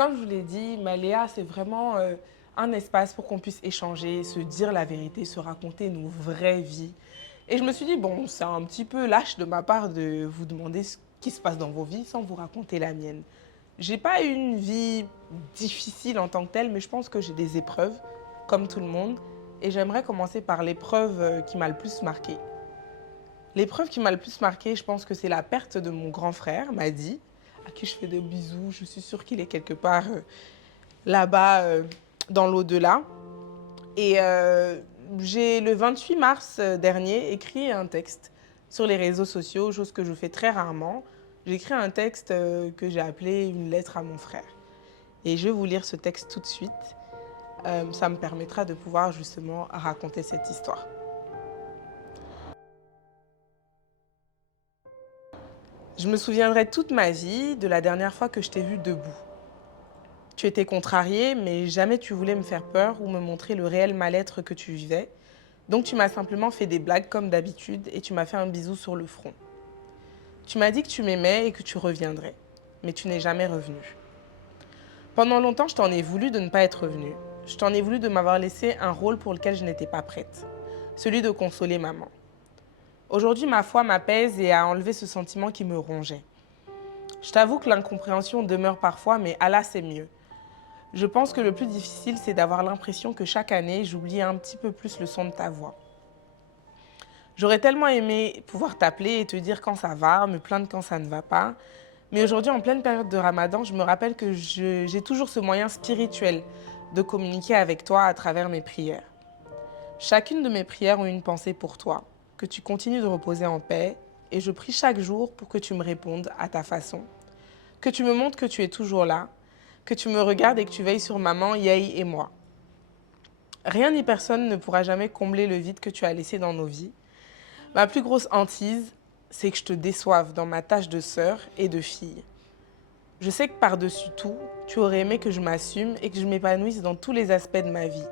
Comme je vous l'ai dit, Maléa, c'est vraiment un espace pour qu'on puisse échanger, se dire la vérité, se raconter nos vraies vies. Et je me suis dit, bon, c'est un petit peu lâche de ma part de vous demander ce qui se passe dans vos vies sans vous raconter la mienne. J'ai pas eu une vie difficile en tant que telle, mais je pense que j'ai des épreuves, comme tout le monde. Et j'aimerais commencer par l'épreuve qui m'a le plus marquée. L'épreuve qui m'a le plus marquée, je pense que c'est la perte de mon grand frère, Madi, à qui je fais des bisous. Je suis sûre qu'il est quelque part là-bas, dans l'au-delà. Et j'ai, le 28 mars dernier, écrit un texte sur les réseaux sociaux, chose que je fais très rarement. J'ai écrit un texte que j'ai appelé une lettre à mon frère. Et je vais vous lire ce texte tout de suite. Ça me permettra de pouvoir justement raconter cette histoire. Je me souviendrai toute ma vie de la dernière fois que je t'ai vu debout. Tu étais contrarié, mais jamais tu voulais me faire peur ou me montrer le réel mal-être que tu vivais. Donc tu m'as simplement fait des blagues comme d'habitude et tu m'as fait un bisou sur le front. Tu m'as dit que tu m'aimais et que tu reviendrais, mais tu n'es jamais revenu. Pendant longtemps, je t'en ai voulu de ne pas être revenu. Je t'en ai voulu de m'avoir laissé un rôle pour lequel je n'étais pas prête, celui de consoler maman. Aujourd'hui, ma foi m'apaise et a enlevé ce sentiment qui me rongeait. Je t'avoue que l'incompréhension demeure parfois, mais Allah c'est mieux. Je pense que le plus difficile, c'est d'avoir l'impression que chaque année, j'oublie un petit peu plus le son de ta voix. J'aurais tellement aimé pouvoir t'appeler et te dire quand ça va, me plaindre quand ça ne va pas. Mais aujourd'hui, en pleine période de Ramadan, je me rappelle que j'ai toujours ce moyen spirituel de communiquer avec toi à travers mes prières. Chacune de mes prières ont une pensée pour toi, que tu continues de reposer en paix, et je prie chaque jour pour que tu me répondes à ta façon, que tu me montres que tu es toujours là, que tu me regardes et que tu veilles sur maman, Yahi et moi. Rien ni personne ne pourra jamais combler le vide que tu as laissé dans nos vies. Ma plus grosse hantise, c'est que je te déçoive dans ma tâche de sœur et de fille. Je sais que par-dessus tout, tu aurais aimé que je m'assume et que je m'épanouisse dans tous les aspects de ma vie.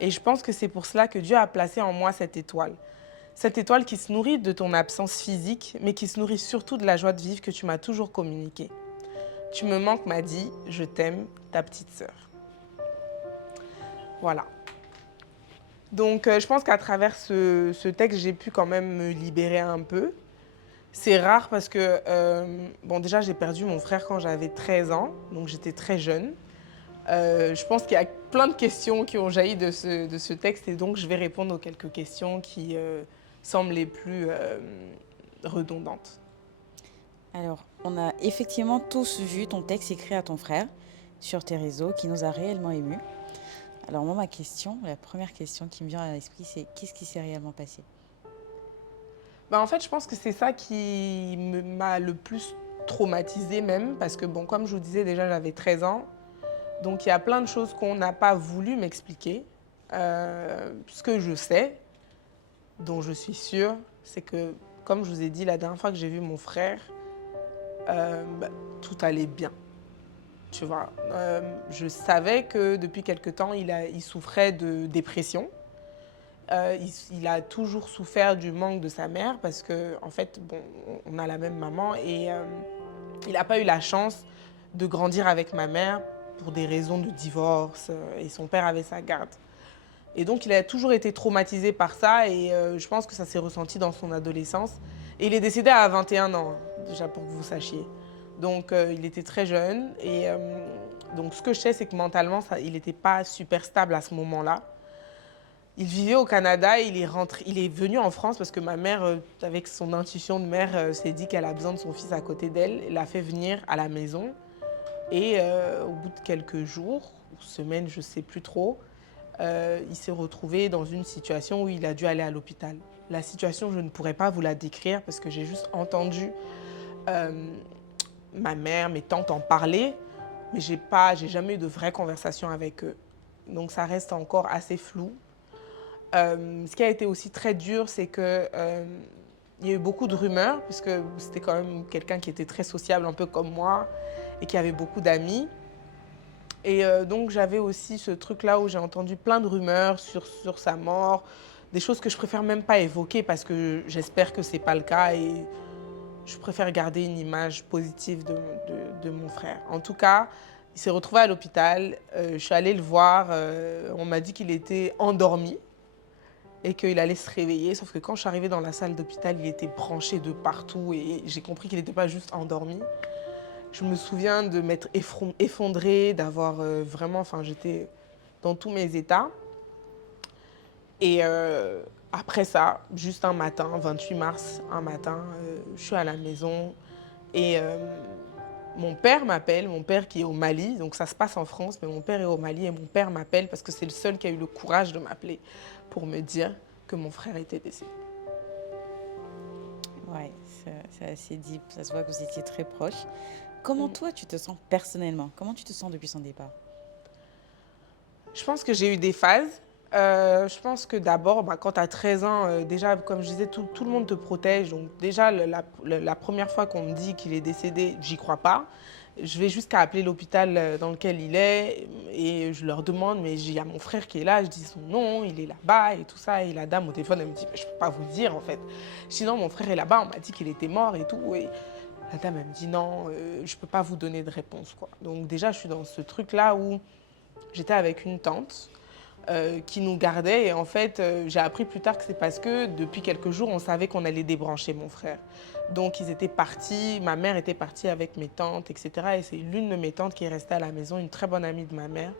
Et je pense que c'est pour cela que Dieu a placé en moi cette étoile. Cette étoile qui se nourrit de ton absence physique, mais qui se nourrit surtout de la joie de vivre que tu m'as toujours communiquée. Tu me manques, m'a dit, je t'aime, ta petite sœur. Voilà. Donc, je pense qu'à travers ce texte, j'ai pu quand même me libérer un peu. C'est rare parce que, bon, déjà, j'ai perdu mon frère quand j'avais 13 ans, donc j'étais très jeune. Je pense qu'il y a plein de questions qui ont jailli de ce texte et donc je vais répondre aux quelques questions qui semblent les plus redondantes. Alors, on a effectivement tous vu ton texte écrit à ton frère sur tes réseaux qui nous a réellement émus. Alors moi, ma question, la première question qui me vient à l'esprit, c'est qu'est-ce qui s'est réellement passé? Bah, en fait, je pense que c'est ça qui m'a le plus traumatisée même parce que, bon, comme je vous disais déjà, j'avais 13 ans. Donc, il y a plein de choses qu'on n'a pas voulu m'expliquer. Ce que je sais, dont je suis sûre, c'est que, comme je vous ai dit, la dernière fois que j'ai vu mon frère, bah, tout allait bien. Tu vois, je savais que depuis quelque temps, il souffrait de dépression. Il a toujours souffert du manque de sa mère parce que, en fait, bon, on a la même maman et il n'a pas eu la chance de grandir avec ma mère pour des raisons de divorce et son père avait sa garde. Et donc, il a toujours été traumatisé par ça et je pense que ça s'est ressenti dans son adolescence. Et il est décédé à 21 ans, hein, déjà pour que vous sachiez. Donc, il était très jeune et donc ce que je sais, c'est que mentalement, il n'était pas super stable à ce moment-là. Il vivait au Canada, il est venu en France parce que ma mère, avec son intuition de mère, s'est dit qu'elle a besoin de son fils à côté d'elle. Elle l'a fait venir à la maison. Et au bout de quelques jours, ou semaines, je ne sais plus trop, il s'est retrouvé dans une situation où il a dû aller à l'hôpital. La situation, je ne pourrais pas vous la décrire parce que j'ai juste entendu euh, ma mère, mes tantes en parler, mais j'ai jamais eu de vraie conversation avec eux. Donc ça reste encore assez flou. Ce qui a été aussi très dur, c'est que il y a eu beaucoup de rumeurs, parce que c'était quand même quelqu'un qui était très sociable, un peu comme moi, et qui avait beaucoup d'amis. Et donc j'avais aussi ce truc-là où j'ai entendu plein de rumeurs sur sa mort, des choses que je préfère même pas évoquer parce que j'espère que c'est pas le cas et je préfère garder une image positive de mon frère. En tout cas, Il s'est retrouvé à l'hôpital. Je suis allée le voir. On m'a dit qu'il était endormi et qu'il allait se réveiller. Sauf que quand je suis arrivée dans la salle d'hôpital, il était branché de partout et j'ai compris qu'il n'était pas juste endormi. Je me souviens de m'être effondrée, d'avoir vraiment... Enfin, j'étais dans tous mes états. Et après ça, juste un matin, 28 mars, un matin, je suis à la maison et mon père m'appelle, mon père qui est au Mali, donc ça se passe en France, mais mon père est au Mali et mon père m'appelle parce que c'est le seul qui a eu le courage de m'appeler pour me dire que mon frère était décédé. Ouais, c'est assez deep. Ça se voit que vous étiez très proches. Comment toi, tu te sens personnellement? Comment tu te sens depuis son départ? Je pense que j'ai eu des phases. Je pense que d'abord, quand tu as 13 ans, déjà, comme je disais, tout le monde te protège. Donc déjà, la première fois qu'on me dit qu'il est décédé, j'y crois pas. Je vais jusqu'à appeler l'hôpital dans lequel il est et je leur demande, mais il y a mon frère qui est là, je dis son nom, il est là-bas et tout ça. Et la dame au téléphone, elle me dit, mais je peux pas vous dire en fait. Sinon, mon frère est là-bas, on m'a dit qu'il était mort et tout. Et la dame, elle me dit, non, je peux pas vous donner de réponse, quoi. Donc déjà, je suis dans ce truc-là où j'étais avec une tante qui nous gardait. Et en fait, j'ai appris plus tard que c'est parce que depuis quelques jours, on savait qu'on allait débrancher mon frère. Donc, ils étaient partis, ma mère était partie avec mes tantes, etc. Et c'est l'une de mes tantes qui est restée à la maison, une très bonne amie de ma mère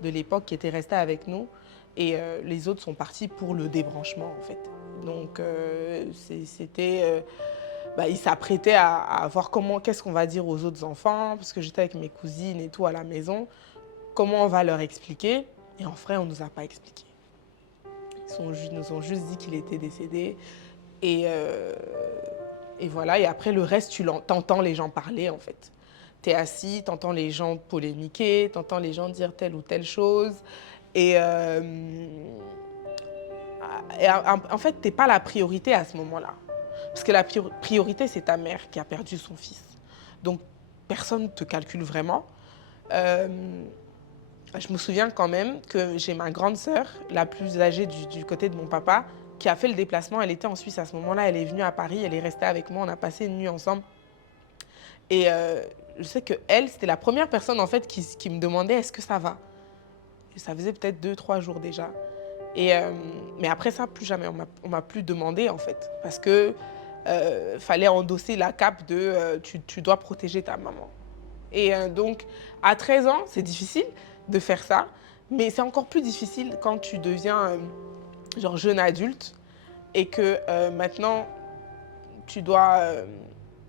de l'époque qui était restée avec nous. Et les autres sont partis pour le débranchement, en fait. Donc, ils s'apprêtaient à voir qu'est-ce qu'on va dire aux autres enfants, parce que j'étais avec mes cousines et tout à la maison. Comment on va leur expliquer? Et en vrai, on ne nous a pas expliqué. Ils nous ont juste dit qu'il était décédé. Et, et voilà, et après le reste, t'entends les gens parler en fait. Tu es assis, t'entends les gens polémiquer, t'entends les gens dire telle ou telle chose. Et, en fait, t'es pas la priorité à ce moment-là. Parce que la priorité, c'est ta mère qui a perdu son fils. Donc, personne ne te calcule vraiment. Euh, Je me souviens quand même que j'ai ma grande sœur, la plus âgée du côté de mon papa, qui a fait le déplacement. Elle était en Suisse à ce moment-là. Elle est venue à Paris. Elle est restée avec moi. On a passé une nuit ensemble. Et je sais qu'elle, c'était la première personne en fait qui me demandait est-ce que ça va. Et ça faisait peut-être 2, 3 jours déjà. Et, mais après ça, plus jamais. On m'a plus demandé en fait. Parce que fallait endosser la cape de tu dois protéger ta maman. Et donc, à 13 ans, c'est difficile de faire ça. Mais c'est encore plus difficile quand tu deviens genre jeune adulte et que maintenant, tu dois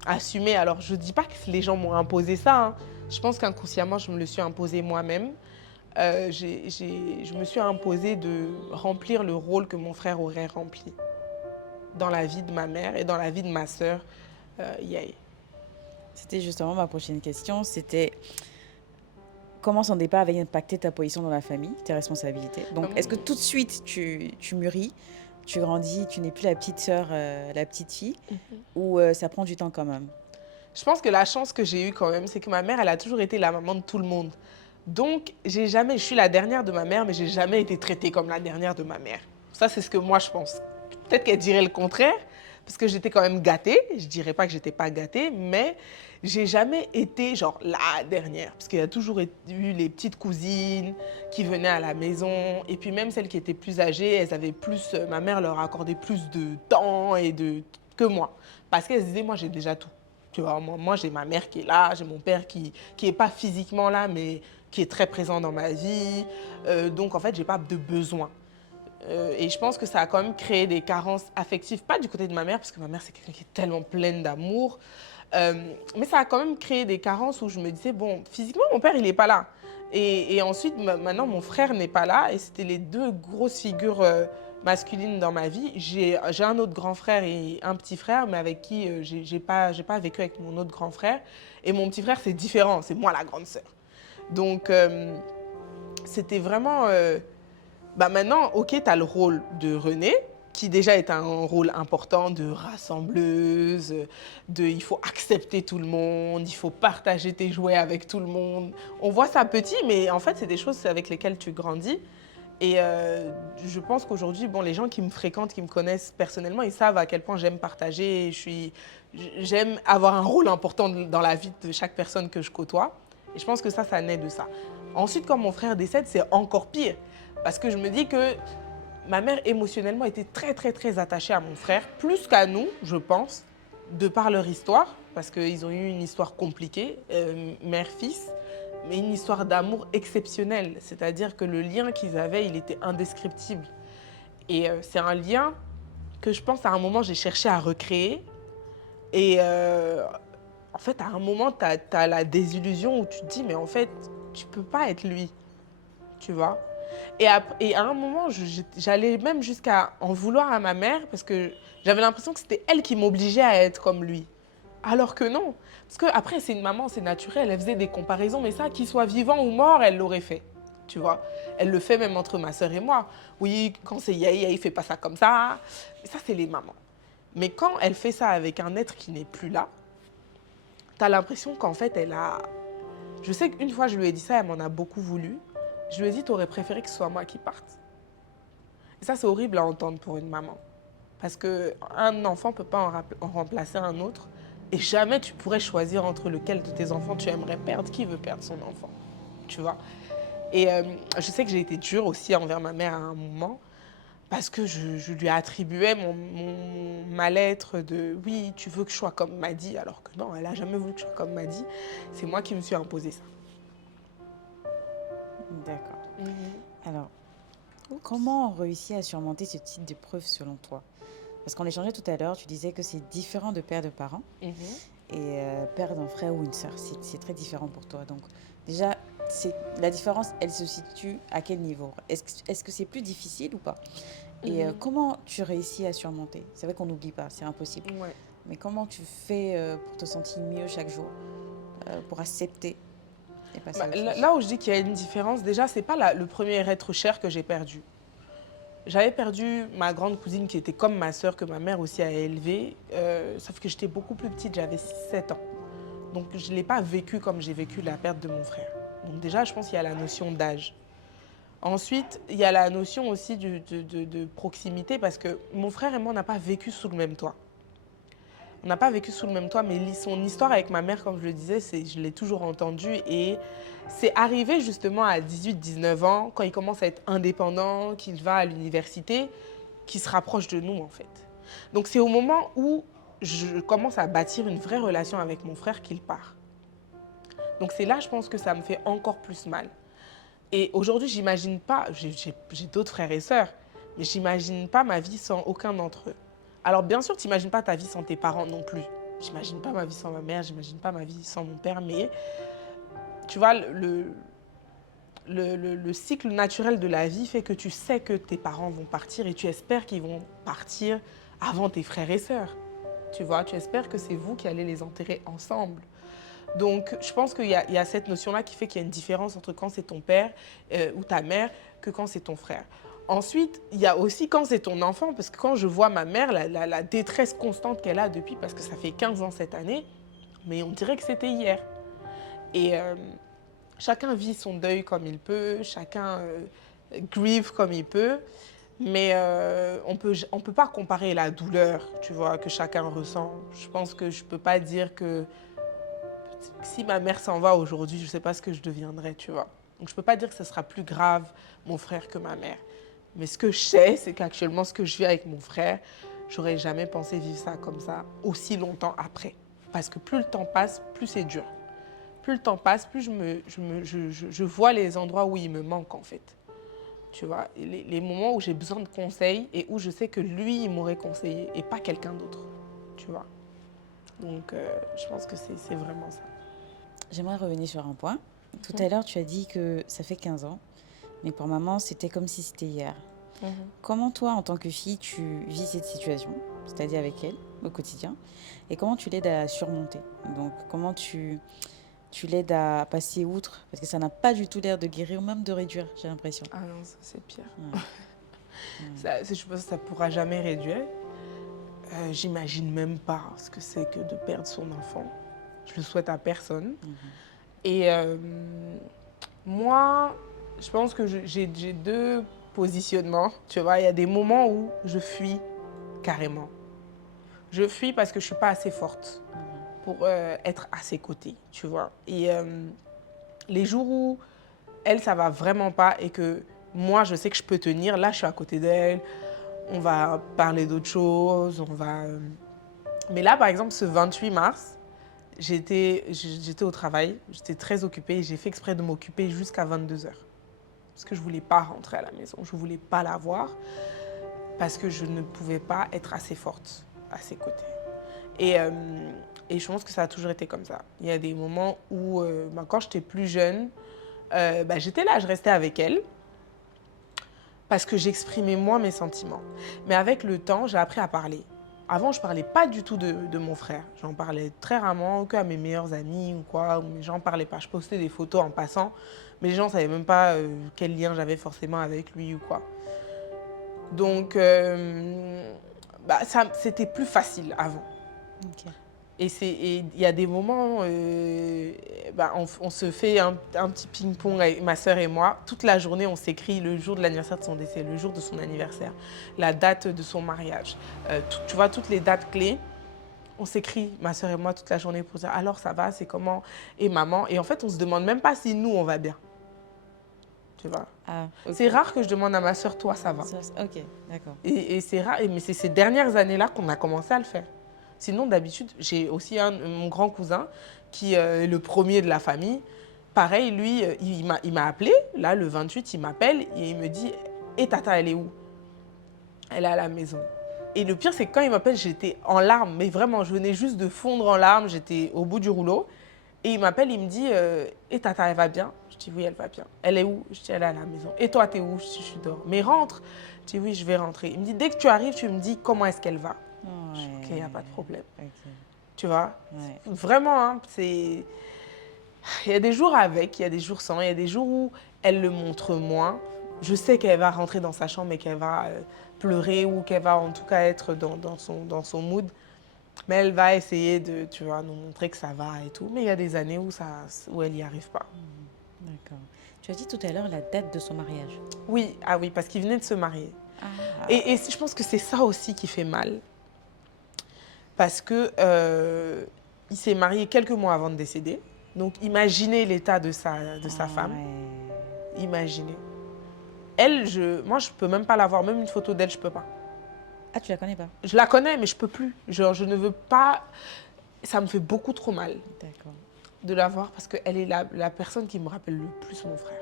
assumer. Alors, je ne dis pas que les gens m'ont imposé ça. Hein. Je pense qu'inconsciemment, je me le suis imposé moi-même. Je me suis imposé de remplir le rôle que mon frère aurait rempli dans la vie de ma mère et dans la vie de ma sœur, Yael. C'était justement ma prochaine question. C'était comment son départ avait impacté ta position dans la famille, tes responsabilités. Donc, est-ce que tout de suite, tu mûris, tu grandis, tu n'es plus la petite sœur, la petite fille, ou ça prend du temps quand même? Je pense que la chance que j'ai eue quand même, c'est que ma mère, elle a toujours été la maman de tout le monde. Donc, je suis la dernière de ma mère, mais j'ai jamais été traitée comme la dernière de ma mère. Ça, c'est ce que moi, je pense. Peut-être qu'elle dirait le contraire, parce que j'étais quand même gâtée. Je dirais pas que j'étais pas gâtée, mais j'ai jamais été genre la dernière. Parce qu'il y a toujours eu les petites cousines qui venaient à la maison. Et puis même celles qui étaient plus âgées, elles avaient plus, ma mère leur accordait plus de temps que moi. Parce qu'elle se disait, moi, j'ai déjà tout. Tu vois, moi j'ai ma mère qui est là, j'ai mon père qui est pas physiquement là, mais qui est très présent dans ma vie. Donc, en fait, j'ai pas de besoin. Et je pense que ça a quand même créé des carences affectives, pas du côté de ma mère, parce que ma mère, c'est quelqu'un qui est tellement pleine d'amour. Mais ça a quand même créé des carences où je me disais, bon, physiquement, mon père, il n'est pas là. Et ensuite, maintenant, mon frère n'est pas là. Et c'était les deux grosses figures masculines dans ma vie. J'ai un autre grand frère et un petit frère, mais avec qui j'ai pas vécu avec mon autre grand frère. Et mon petit frère, c'est différent. C'est moi la grande sœur. Donc, c'était vraiment... maintenant, ok, tu as le rôle de Renée, qui déjà est un rôle important de rassembleuse, il faut accepter tout le monde, il faut partager tes jouets avec tout le monde. On voit ça petit, mais en fait, c'est des choses avec lesquelles tu grandis. Et je pense qu'aujourd'hui, bon, les gens qui me fréquentent, qui me connaissent personnellement, ils savent à quel point j'aime partager. J'aime avoir un rôle important dans la vie de chaque personne que je côtoie. Et je pense que ça naît de ça. Ensuite, quand mon frère décède, c'est encore pire. Parce que je me dis que ma mère, émotionnellement, était très, très, très attachée à mon frère, plus qu'à nous, je pense, de par leur histoire, parce qu'ils ont eu une histoire compliquée, mère-fils, mais une histoire d'amour exceptionnelle. C'est-à-dire que le lien qu'ils avaient, il était indescriptible. Et c'est un lien que je pense, à un moment, j'ai cherché à recréer. Et en fait, à un moment, tu as la désillusion où tu te dis, mais en fait, tu peux pas être lui, tu vois. Et à un moment, j'allais même jusqu'à en vouloir à ma mère parce que j'avais l'impression que c'était elle qui m'obligeait à être comme lui. Alors que non. Parce qu'après, c'est une maman, c'est naturel. Elle faisait des comparaisons, mais ça, qu'il soit vivant ou mort, elle l'aurait fait. Tu vois. Elle le fait même entre ma sœur et moi. Oui, quand c'est Yaï, il fait pas ça comme ça. Mais ça, c'est les mamans. Mais quand elle fait ça avec un être qui n'est plus là, tu as l'impression qu'en fait, elle a... Je sais qu'une fois, je lui ai dit ça, elle m'en a beaucoup voulu. Je lui ai dit, tu aurais préféré que ce soit moi qui parte. Et ça, c'est horrible à entendre pour une maman. Parce qu'un enfant ne peut pas en remplacer un autre. Et jamais tu pourrais choisir entre lequel de tes enfants tu aimerais perdre. Qui veut perdre son enfant? Tu vois? Et je sais que j'ai été dure aussi envers ma mère à un moment. Parce que je lui attribuais mon mal-être de oui, tu veux que je sois comme Madi, alors que non, elle n'a jamais voulu que je sois comme Madi. C'est moi qui me suis imposé ça. D'accord. Alors, comment on réussit à surmonter ce type d'épreuve selon toi? Parce qu'on échangeait tout à l'heure, tu disais que c'est différent de père de parents et père d'un frère ou une sœur. C'est très différent pour toi. Donc, déjà, la différence, elle se situe à quel niveau? Est-ce que c'est plus difficile ou pas? Et comment tu réussis à surmonter? C'est vrai qu'on n'oublie pas, c'est impossible. Ouais. Mais comment tu fais pour te sentir mieux chaque jour, pour accepter et passer à autre chose? Là où je dis qu'il y a une différence, déjà, c'est pas le premier être cher que j'ai perdu. J'avais perdu ma grande cousine qui était comme ma sœur, que ma mère aussi a élevée, sauf que j'étais beaucoup plus petite, j'avais 6-7 ans. Donc je ne l'ai pas vécu comme j'ai vécu la perte de mon frère. Donc déjà, je pense qu'il y a la notion d'âge. Ensuite, il y a la notion aussi de proximité, parce que mon frère et moi, on n'a pas vécu sous le même toit. On n'a pas vécu sous le même toit, mais son histoire avec ma mère, comme je le disais, je l'ai toujours entendue. Et c'est arrivé justement à 18-19 ans, quand il commence à être indépendant, qu'il va à l'université, qu'il se rapproche de nous en fait. Donc c'est au moment où je commence à bâtir une vraie relation avec mon frère qu'il part. Donc c'est là, je pense que ça me fait encore plus mal. Et aujourd'hui, j'imagine pas, j'ai d'autres frères et sœurs, mais j'imagine pas ma vie sans aucun d'entre eux. Alors bien sûr, tu n'imagines pas ta vie sans tes parents non plus. J'imagine pas ma vie sans ma mère, j'imagine pas ma vie sans mon père, mais tu vois, le cycle naturel de la vie fait que tu sais que tes parents vont partir et tu espères qu'ils vont partir avant tes frères et sœurs. Tu vois, tu espères que c'est vous qui allez les enterrer ensemble. Donc, je pense qu'il y a cette notion-là qui fait qu'il y a une différence entre quand c'est ton père ou ta mère que quand c'est ton frère. Ensuite, il y a aussi quand c'est ton enfant, parce que quand je vois ma mère, la détresse constante qu'elle a depuis, parce que ça fait 15 ans cette année, mais on dirait que c'était hier. Et chacun vit son deuil comme il peut, chacun grieve comme il peut, mais on peut pas comparer la douleur, tu vois, que chacun ressent. Je pense que je peux pas dire que si ma mère s'en va aujourd'hui, je ne sais pas ce que je deviendrai, tu vois. Donc je ne peux pas dire que ce sera plus grave, mon frère, que ma mère. Mais ce que je sais, c'est qu'actuellement, ce que je vis avec mon frère, j'aurais jamais pensé vivre ça comme ça aussi longtemps après. Parce que plus le temps passe, plus c'est dur. Plus le temps passe, plus je vois les endroits où il me manque, en fait. Tu vois, les moments où j'ai besoin de conseils et où je sais que lui, il m'aurait conseillé et pas quelqu'un d'autre, tu vois. Donc, je pense que c'est vraiment ça. J'aimerais revenir sur un point. Tout à l'heure, tu as dit que ça fait 15 ans, mais pour maman, c'était comme si c'était hier. Comment toi, en tant que fille, tu vis cette situation, c'est-à-dire avec elle, au quotidien, et comment tu l'aides à surmonter? Donc, comment tu l'aides à passer outre? Parce que ça n'a pas du tout l'air de guérir ou même de réduire, j'ai l'impression. Ah non, ça c'est pire. Ouais. Je pense que ça ne pourra jamais réduire. J'imagine même pas ce que c'est que de perdre son enfant. Je le souhaite à personne. Et moi, je pense que j'ai deux positionnements. Tu vois, il y a des moments où je fuis carrément. Je fuis parce que je ne suis pas assez forte pour être à ses côtés, tu vois. Et Les jours où elle, ça va vraiment pas et que moi, je sais que je peux tenir, là, je suis à côté d'elle, on va parler d'autres choses, on va... Mais là, par exemple, ce 28 mars, j'étais au travail, j'étais très occupée, j'ai fait exprès de m'occuper jusqu'à 22 heures. Parce que je ne voulais pas rentrer à la maison, je ne voulais pas la voir, parce que je ne pouvais pas être assez forte à ses côtés. Et, euh, et je pense que ça a toujours été comme ça. Il y a des moments où, quand j'étais plus jeune, j'étais là, je restais avec elle, parce que j'exprimais moins mes sentiments. Mais avec le temps, j'ai appris à parler. Avant, je ne parlais pas du tout de mon frère. J'en parlais très rarement, qu'à mes meilleurs amis ou quoi. Mais j'en parlais pas. Je postais des photos en passant, mais les gens ne savaient même pas quel lien j'avais forcément avec lui ou quoi. Donc, c'était plus facile avant. Ok. Et il y a des moments, on se fait un petit ping-pong avec ma sœur et moi. Toute la journée, on s'écrit le jour de l'anniversaire de son décès, le jour de son anniversaire, la date de son mariage. Tu vois, toutes les dates clés, on s'écrit, ma sœur et moi, toute la journée pour dire alors ça va, c'est comment, et maman. Et en fait, on se demande même pas si nous, on va bien. Tu vois. Ah, ok. C'est rare que je demande à ma sœur, toi, ça va. Ok, d'accord. Et c'est rare, mais c'est ces dernières années-là qu'on a commencé à le faire. Sinon, d'habitude, j'ai aussi mon grand cousin qui est le premier de la famille. Pareil, lui, il m'a appelé. Là, le 28, il m'appelle et il me dit « Et Tata, elle est où ?» Elle est à la maison. Et le pire, c'est que quand il m'appelle, j'étais en larmes. Mais vraiment, je venais juste de fondre en larmes. J'étais au bout du rouleau. Et il m'appelle, il me dit « Et Tata, elle va bien ?» Je dis « Oui, elle va bien. » « Elle est où ?» Je dis « Elle est à la maison. »« Et toi, t'es où ?» Je dis « Je suis dehors. » « Mais rentre. » Je dis « Oui, je vais rentrer. » Il me dit « Dès que tu arrives, tu me dis comment est-ce qu'elle va. » Je dis « Ok, il n'y a pas de problème. Ok. » Tu vois, Ouais. vraiment, hein, c'est... Il y a des jours avec, il y a des jours sans, il y a des jours où elle le montre moins. Je sais qu'elle va rentrer dans sa chambre et qu'elle va pleurer ou qu'elle va en tout cas être dans son mood. Mais elle va essayer de, tu vois, nous montrer que ça va et tout. Mais il y a des années où elle n'y arrive pas. D'accord. Tu as dit tout à l'heure la date de son mariage. Oui, ah oui, parce qu'il venait de se marier. Ah. Et je pense que c'est ça aussi qui fait mal. Parce que il s'est marié quelques mois avant de décéder. Donc imaginez l'état de sa femme. Ouais. Imaginez. Elle, moi, je peux même pas la voir. Même une photo d'elle, je peux pas. Ah, tu la connais pas? Je la connais, mais je peux plus. Genre, je ne veux pas... Ça me fait beaucoup trop mal D'accord. de la voir parce qu'elle est la personne qui me rappelle le plus mon frère.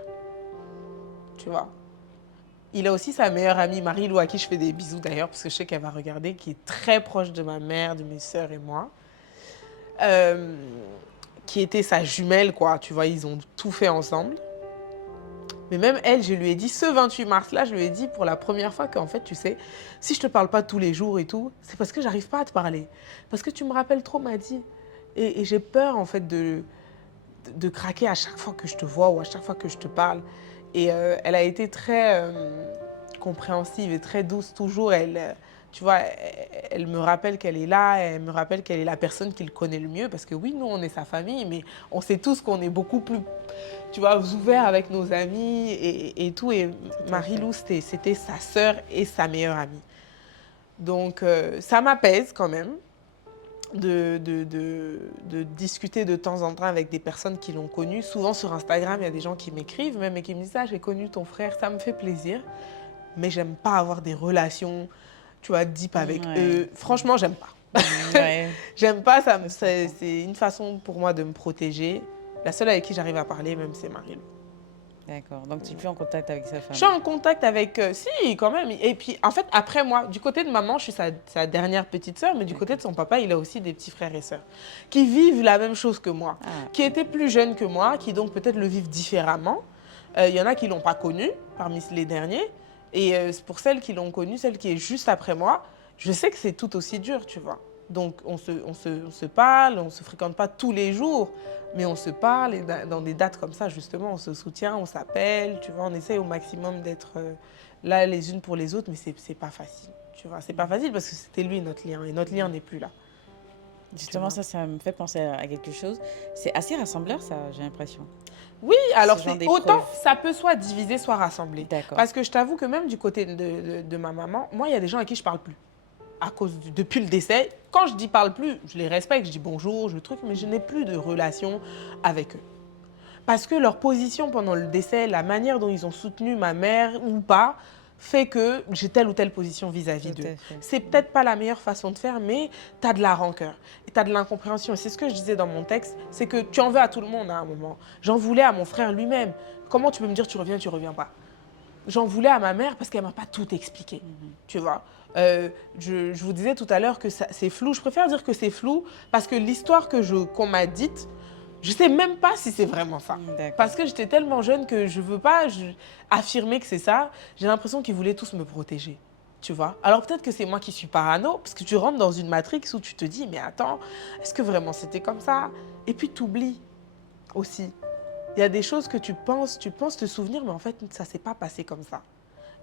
Tu vois. Il a aussi sa meilleure amie, Marie-Lou, à qui je fais des bisous d'ailleurs, parce que je sais qu'elle va regarder, qui est très proche de ma mère, de mes sœurs et moi. Qui était sa jumelle, quoi. Tu vois, ils ont tout fait ensemble. Mais même elle, je lui ai dit, ce 28 mars-là, je lui ai dit pour la première fois qu'en fait, tu sais, si je te parle pas tous les jours et tout, c'est parce que j'arrive pas à te parler. Parce que tu me rappelles trop, m'a dit. Et j'ai peur, en fait, de craquer à chaque fois que je te vois ou à chaque fois que je te parle. Et elle a été très compréhensive et très douce toujours. Tu vois, elle me rappelle qu'elle est là, elle me rappelle qu'elle est la personne qu'il connaît le mieux. Parce que oui, nous, on est sa famille, mais on sait tous qu'on est beaucoup plus, tu vois, ouverts avec nos amis et tout. Et Marie-Lou, c'était sa sœur et sa meilleure amie. Donc, ça m'apaise quand même de discuter de temps en temps avec des personnes qui l'ont connu. Souvent sur Instagram, il y a des gens qui m'écrivent même et qui me disent « Ah, j'ai connu ton frère, ça me fait plaisir. » Mais j'aime pas avoir des relations, tu vois, deep avec eux. Franchement, j'aime pas. Ouais. J'aime pas, c'est une façon pour moi de me protéger. La seule avec qui j'arrive à parler même, c'est Marie-Lou. D'accord. Donc, tu es plus en contact avec sa femme? Je suis en contact avec... si, quand même. Et puis, en fait, après moi, du côté de maman, je suis sa dernière petite sœur, mais du côté de son papa, il a aussi des petits frères et sœurs qui vivent la même chose que moi, qui étaient plus jeunes que moi, qui donc peut-être le vivent différemment. Il y en a qui ne l'ont pas connu, parmi les derniers. Et pour celles qui l'ont connu, celle qui est juste après moi, je sais que c'est tout aussi dur, tu vois. Donc, on se parle, on ne se fréquente pas tous les jours, mais on se parle et dans des dates comme ça, justement, on se soutient, on s'appelle, tu vois, on essaye au maximum d'être là les unes pour les autres, mais c'est pas facile, tu vois. C'est pas facile parce que c'était lui notre lien et notre lien n'est plus là. Justement, ça me fait penser à quelque chose. C'est assez rassembleur, ça, j'ai l'impression. Oui, alors Ce genre c'est autant, d'épreuve. ça peut soit diviser, soit rassembler. D'accord. Parce que je t'avoue que même du côté de ma maman, moi, il y a des gens à qui je parle plus. Depuis le décès, quand je dis parle plus, je les respecte, je dis bonjour, je truc, mais je n'ai plus de relation avec eux. parce que leur position pendant le décès, la manière dont ils ont soutenu ma mère ou pas, fait que j'ai telle ou telle position vis-à-vis Tout d'eux. à fait. C'est peut-être pas la meilleure façon de faire, mais tu as de la rancœur et tu as de l'incompréhension. Et c'est ce que je disais dans mon texte, c'est que tu en veux à tout le monde à un moment. J'en voulais à mon frère lui-même. Comment tu peux me dire tu reviens pas? J'en voulais à ma mère parce qu'elle m'a pas tout expliqué, tu vois. Je vous disais tout à l'heure que c'est flou. Je préfère dire que c'est flou parce que l'histoire qu'on m'a dite, je sais même pas si c'est vraiment ça. D'accord. Parce que j'étais tellement jeune que je veux pas affirmer que c'est ça. J'ai l'impression qu'ils voulaient tous me protéger, tu vois. Alors peut-être que c'est moi qui suis parano, parce que tu rentres dans une matrix où tu te dis, mais attends, est-ce que vraiment c'était comme ça? Et puis tu oublies aussi. Il y a des choses que tu penses te souvenir, mais en fait, ça ne s'est pas passé comme ça.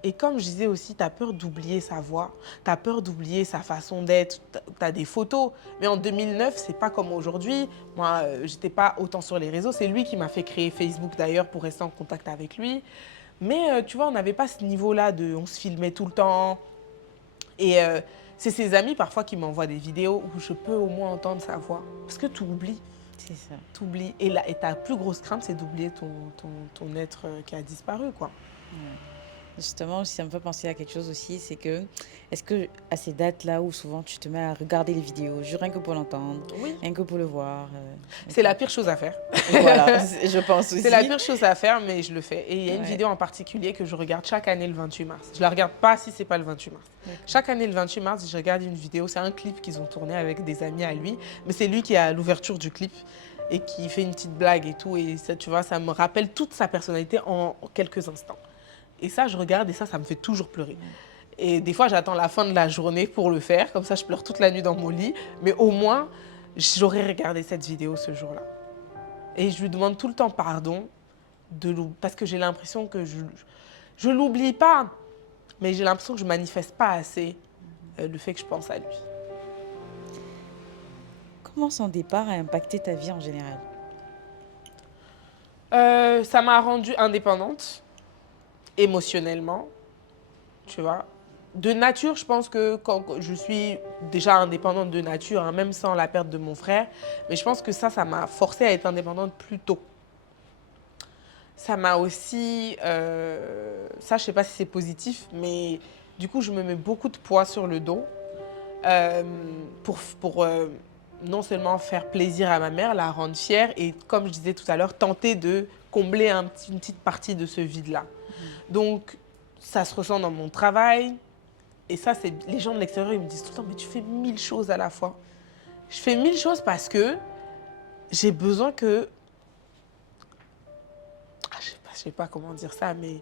Et comme je disais aussi, tu as peur d'oublier sa voix, tu as peur d'oublier sa façon d'être, tu as des photos. Mais en 2009, c'est pas comme aujourd'hui. Moi, j'étais pas autant sur les réseaux. C'est lui qui m'a fait créer Facebook d'ailleurs pour rester en contact avec lui. Mais tu vois, on n'avait pas ce niveau-là de on se filmait tout le temps. Et c'est ses amis parfois qui m'envoient des vidéos où je peux au moins entendre sa voix. Parce que tu oublies. C'est ça. T'oublies. Et ta plus grosse crainte, c'est d'oublier ton être qui a disparu, quoi. Justement, ça me fait penser à quelque chose aussi, c'est que, est-ce que à ces dates-là où souvent tu te mets à regarder les vidéos, rien que pour l'entendre, Oui. rien que pour le voir, C'est la pire chose à faire. voilà, je pense aussi. C'est la pire chose à faire, mais je le fais. Et il y a une Ouais. vidéo en particulier que je regarde chaque année le 28 mars. Je la regarde pas si c'est pas le 28 mars. Chaque année le 28 mars, je regarde une vidéo. C'est un clip qu'ils ont tourné avec des amis à lui. Mais c'est lui qui est à l'ouverture du clip et qui fait une petite blague et tout. Et ça, tu vois, ça me rappelle toute sa personnalité en quelques instants. Et ça, je regarde et ça me fait toujours pleurer. Et des fois, j'attends la fin de la journée pour le faire. Comme ça, je pleure toute la nuit dans mon lit. Mais au moins, j'aurais regardé cette vidéo ce jour-là. Et je lui demande tout le temps pardon parce que j'ai l'impression que je l'oublie pas, mais j'ai l'impression que je manifeste pas assez le fait que je pense à lui. Comment son départ a impacté ta vie en général? Ça m'a rendue indépendante, émotionnellement, tu vois. De nature, je pense que quand je suis déjà indépendante de nature, hein, même sans la perte de mon frère, mais je pense que ça m'a forcée à être indépendante plus tôt. Ça m'a aussi... ça, je sais pas si c'est positif, mais du coup, je me mets beaucoup de poids sur le dos pour non seulement faire plaisir à ma mère, la rendre fière et, comme je disais tout à l'heure, tenter de combler une petite partie de ce vide-là. Donc, ça se ressent dans mon travail. Et ça, c'est les gens de l'extérieur, ils me disent tout le temps, mais tu fais 1000 choses à la fois. Je fais 1000 choses parce que j'ai besoin que... Je sais pas comment dire ça, mais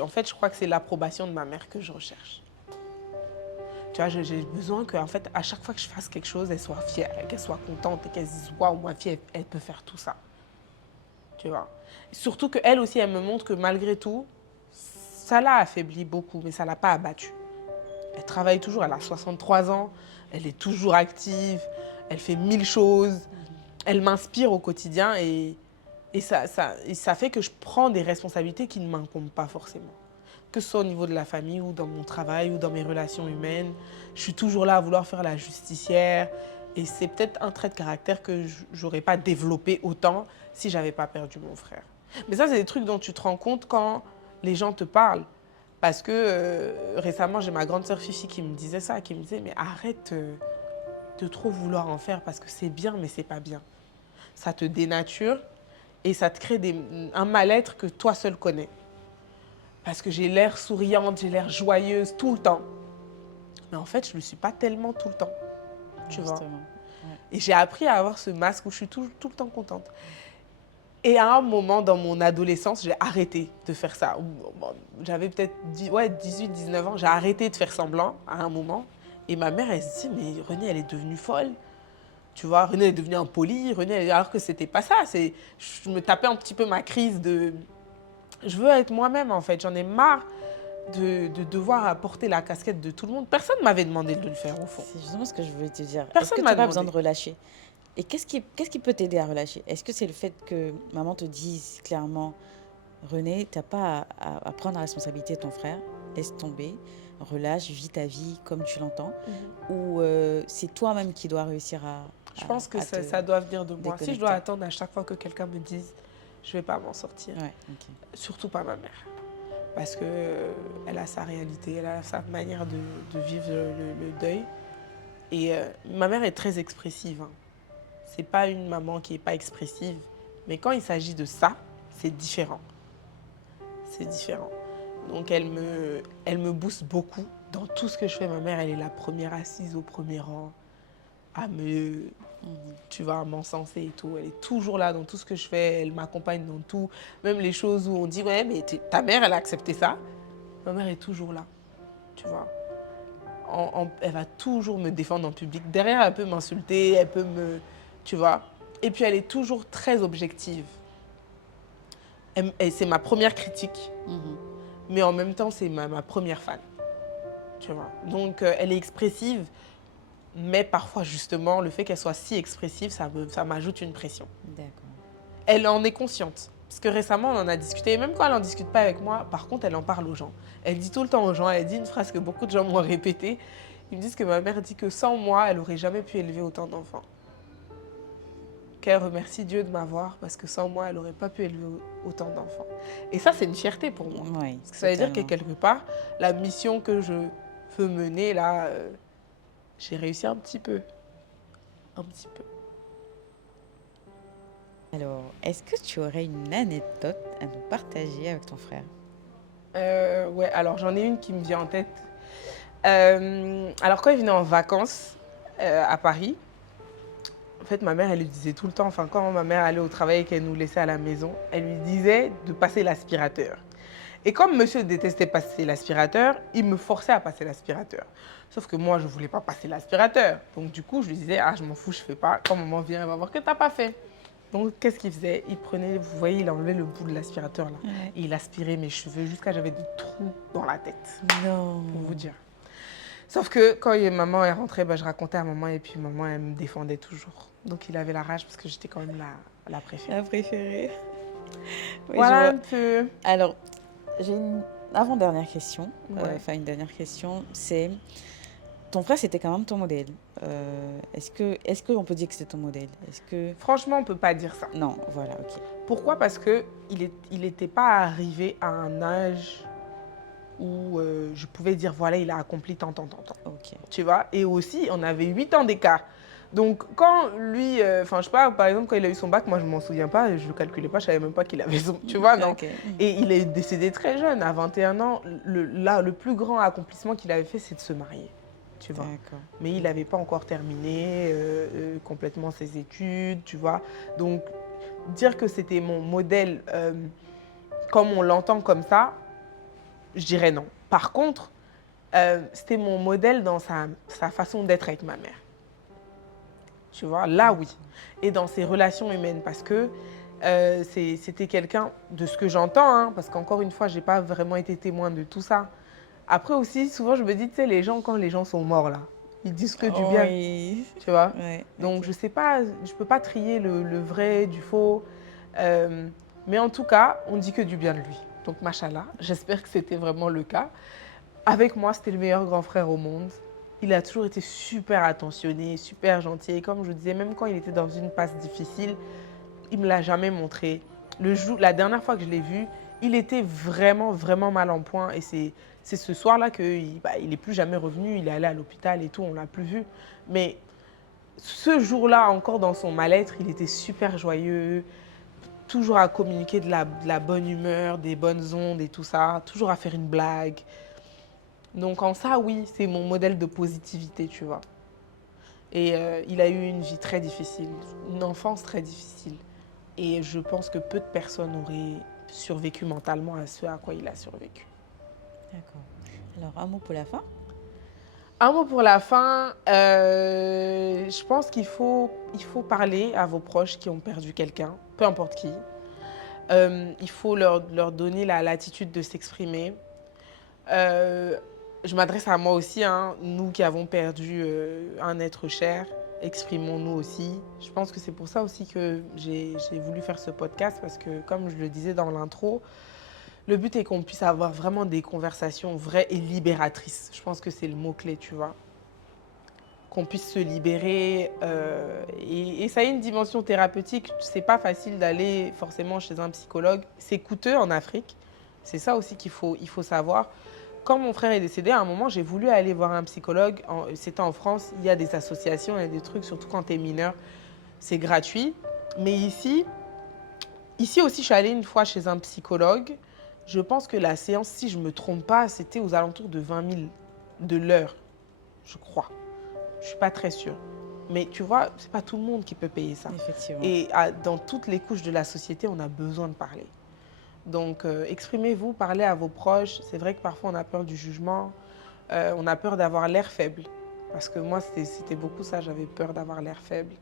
en fait, je crois que c'est l'approbation de ma mère que je recherche. Tu vois, j'ai besoin qu'en fait, à chaque fois que je fasse quelque chose, elle soit fière, qu'elle soit contente et qu'elle se dise, waouh, ma fille, elle peut faire tout ça. Tu vois. Surtout qu'elle aussi, elle me montre que malgré tout, ça l'a affaibli beaucoup, mais ça l'a pas abattu. Elle travaille toujours, elle a 63 ans, elle est toujours active, elle fait 1000 choses, elle m'inspire au quotidien et ça fait que je prends des responsabilités qui ne m'incombent pas forcément. Que ce soit au niveau de la famille ou dans mon travail ou dans mes relations humaines, je suis toujours là à vouloir faire la justicière et c'est peut-être un trait de caractère que j'aurais pas développé autant si j'avais pas perdu mon frère. Mais ça, c'est des trucs dont tu te rends compte quand les gens te parlent. Parce que récemment, j'ai ma grande sœur Fifi qui me disait ça, qui me disait « Mais arrête de trop vouloir en faire parce que c'est bien, mais c'est pas bien. Ça te dénature et ça te crée un mal-être que toi seul connais. Parce que j'ai l'air souriante, j'ai l'air joyeuse tout le temps. Mais en fait, je ne le suis pas tellement tout le temps. Tu vois. Justement. Ouais. Et j'ai appris à avoir ce masque où je suis tout le temps contente. Et à un moment dans mon adolescence, j'ai arrêté de faire ça. J'avais peut-être 18-19 ans, j'ai arrêté de faire semblant à un moment. Et ma mère, elle se dit, mais Renée, elle est devenue folle. Tu vois, Renée est devenue impolie, alors que c'était pas ça. Je me tapais un petit peu ma crise de... Je veux être moi-même, en fait. J'en ai marre de devoir porter la casquette de tout le monde. Personne ne m'avait demandé de le faire, au fond. C'est justement ce que je voulais te dire. Est-ce Personne que tu m'a n'as pas besoin de demandé. relâcher? Et qu'est-ce qui peut t'aider à relâcher? Est-ce que c'est le fait que maman te dise clairement, Renée, tu n'as pas à prendre la responsabilité de ton frère, laisse tomber, relâche, vis ta vie comme tu l'entends, ou c'est toi-même qui dois réussir Je pense que à te ça doit venir de moi. Si je dois déconnecter. attendre à chaque fois que quelqu'un me dise je vais pas m'en sortir. Ouais, ok. Surtout pas ma mère. Parce que elle a sa réalité, elle a sa manière de vivre le deuil. Et ma mère est très expressive. Hein. C'est pas une maman qui est pas expressive. Mais quand il s'agit de ça, c'est différent. C'est différent. Donc elle me booste beaucoup. Dans tout ce que je fais, ma mère, elle est la première assise au premier rang à me, tu vois, à m'encenser et tout. Elle est toujours là dans tout ce que je fais. Elle m'accompagne dans tout. Même les choses où on dit, ouais, mais ta mère, elle a accepté ça. Ma mère est toujours là, tu vois. Elle va toujours me défendre en public. Derrière, elle peut m'insulter, elle peut me... Tu vois. Et puis, elle est toujours très objective. C'est ma première critique, mais en même temps, c'est ma première fan. Tu vois. Donc, elle est expressive, mais parfois, justement, le fait qu'elle soit si expressive, ça m'ajoute une pression. D'accord. Elle en est consciente. Parce que récemment, on en a discuté. Et même quand elle n'en discute pas avec moi, par contre, elle en parle aux gens. Elle dit tout le temps aux gens, elle dit une phrase que beaucoup de gens m'ont répétée. Ils me disent que ma mère dit que sans moi, elle n'aurait jamais pu élever autant d'enfants. Qu'elle remercie Dieu de m'avoir, parce que sans moi, elle n'aurait pas pu élever autant d'enfants. Et ça, c'est une fierté pour moi. Oui, Parce que ça veut dire que quelque part, la mission que je veux mener, là, j'ai réussi un petit peu. Un petit peu. Alors, est-ce que tu aurais une anecdote à nous partager avec ton frère? Ouais, alors j'en ai une qui me vient en tête. Alors quand il venait en vacances à Paris, en fait ma mère elle lui disait tout le temps, enfin quand ma mère allait au travail et qu'elle nous laissait à la maison, elle lui disait de passer l'aspirateur. Et comme monsieur détestait passer l'aspirateur, il me forçait à passer l'aspirateur. Sauf que moi je voulais pas passer l'aspirateur. Donc du coup je lui disais, ah je m'en fous, je fais pas. Quand maman vient, elle va voir que t'as pas fait. Donc, qu'est-ce qu'il faisait? Il prenait, vous voyez, il enlevait le bout de l'aspirateur là. Ouais. Et il aspirait mes cheveux jusqu'à j'avais des trous dans la tête, Non. pour vous dire. Sauf que quand maman est rentrée, je racontais à maman et puis maman, elle me défendait toujours. Donc, il avait la rage parce que j'étais quand même la préférée. La préférée. Oui, Voilà je un peu. Alors, j'ai une avant-dernière question. Ouais. Une dernière question, c'est... Ton frère, c'était quand même ton modèle. Est-ce qu'on peut dire que c'est ton modèle? Est-ce que... Franchement, on ne peut pas dire ça. Non, voilà, ok. Pourquoi? Parce qu'il n'était pas arrivé à un âge où je pouvais dire, voilà, il a accompli tant. Ok. Tu vois? Et aussi, on avait 8 ans d'écart. Donc, quand lui, je sais pas, par exemple, quand il a eu son bac, moi, je m'en souviens pas, je le calculais pas, je savais même pas qu'il avait son... Tu vois, non? Ok. Et il est décédé très jeune, à 21 ans. Le plus grand accomplissement qu'il avait fait, c'est de se marier. Tu vois? D'accord. Mais il n'avait pas encore terminé complètement ses études, tu vois? Donc, dire que c'était mon modèle, comme on l'entend comme ça, je dirais non. Par contre, c'était mon modèle dans sa façon d'être avec ma mère. Tu vois, là oui. Et dans ses relations humaines, parce que c'était quelqu'un, de ce que j'entends, hein, parce qu'encore une fois, je n'ai pas vraiment été témoin de tout ça. Après aussi, souvent je me dis, tu sais, les gens, quand les gens sont morts là, ils disent que du bien, Oui. tu vois. Ouais, Donc ok. je sais pas, je peux pas trier le vrai du faux. Mais en tout cas, on dit que du bien de lui. Donc machallah, j'espère que c'était vraiment le cas. Avec moi, c'était le meilleur grand frère au monde. Il a toujours été super attentionné, super gentil. Et comme je disais, même quand il était dans une passe difficile, il ne me l'a jamais montré. La dernière fois que je l'ai vu, il était vraiment, vraiment mal en point. Et c'est ce soir-là qu'il n'est plus jamais revenu. Il est allé à l'hôpital et tout, on ne l'a plus vu. Mais ce jour-là, encore dans son mal-être, il était super joyeux, toujours à communiquer de la bonne humeur, des bonnes ondes et tout ça, toujours à faire une blague. Donc en ça, oui, c'est mon modèle de positivité, tu vois. Et il a eu une vie très difficile, une enfance très difficile. Et je pense que peu de personnes auraient survécu mentalement à ce à quoi il a survécu. D'accord. Alors, un mot pour la fin? Un mot pour la fin, je pense qu'il faut parler à vos proches qui ont perdu quelqu'un, peu importe qui. Il faut leur donner la latitude de s'exprimer. Je m'adresse à moi aussi, hein, nous qui avons perdu un être cher, exprimons-nous aussi. Je pense que c'est pour ça aussi que j'ai voulu faire ce podcast parce que, comme je le disais dans l'intro, le but est qu'on puisse avoir vraiment des conversations vraies et libératrices. Je pense que c'est le mot-clé, tu vois. qu'on puisse se libérer. Et ça a une dimension thérapeutique. C'est pas facile d'aller forcément chez un psychologue. C'est coûteux en Afrique. C'est ça aussi il faut savoir. Quand mon frère est décédé, à un moment, j'ai voulu aller voir un psychologue. C'était en France. Il y a des associations, il y a des trucs, surtout quand tu es mineur. C'est gratuit. Mais ici aussi, je suis allée une fois chez un psychologue. Je pense que la séance, si je ne me trompe pas, c'était aux alentours de 20 000 de l'heure, je crois. Je ne suis pas très sûre. Mais tu vois, ce n'est pas tout le monde qui peut payer ça. Effectivement. Et dans toutes les couches de la société, on a besoin de parler. Donc, exprimez-vous, parlez à vos proches. C'est vrai que parfois, on a peur du jugement. On a peur d'avoir l'air faible. Parce que moi, c'était beaucoup ça. J'avais peur d'avoir l'air faible.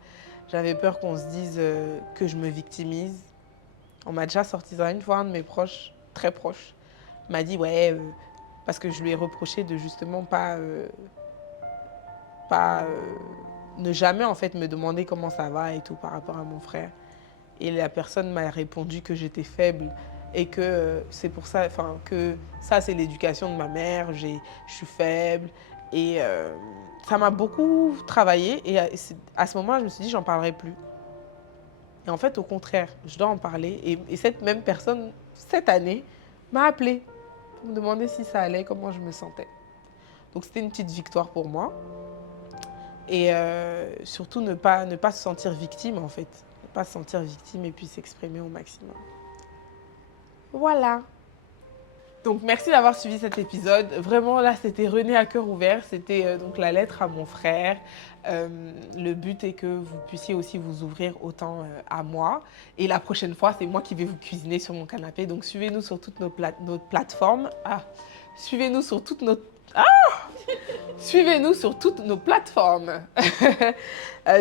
J'avais peur qu'on se dise que je me victimise. On m'a déjà sorti ça une fois, un de mes proches, très proche, m'a dit ouais, parce que je lui ai reproché de justement ne jamais en fait me demander comment ça va et tout par rapport à mon frère. Et la personne m'a répondu que j'étais faible et que c'est pour ça, enfin que ça c'est l'éducation de ma mère, je suis faible et ça m'a beaucoup travaillé et à ce moment-là je me suis dit j'en parlerai plus. Et en fait, au contraire, je dois en parler. Et cette même personne, cette année, m'a appelée pour me demander si ça allait, comment je me sentais. Donc, c'était une petite victoire pour moi. Et surtout, ne pas se sentir victime, en fait. Ne pas se sentir victime et puis s'exprimer au maximum. Voilà. Donc, merci d'avoir suivi cet épisode. Vraiment, là, c'était René à cœur ouvert. C'était donc la lettre à mon frère. Le but est que vous puissiez aussi vous ouvrir autant à moi. Et la prochaine fois, c'est moi qui vais vous cuisiner sur mon canapé. Donc, suivez-nous sur toutes nos plateformes. Suivez-nous sur toutes nos... Suivez-nous sur toutes nos plateformes.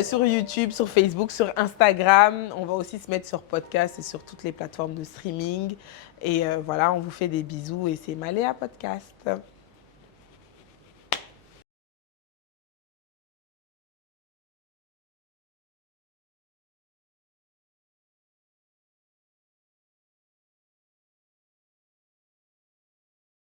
Sur YouTube, sur Facebook, sur Instagram. On va aussi se mettre sur podcast et sur toutes les plateformes de streaming. Et voilà, on vous fait des bisous et c'est Maléa Podcast.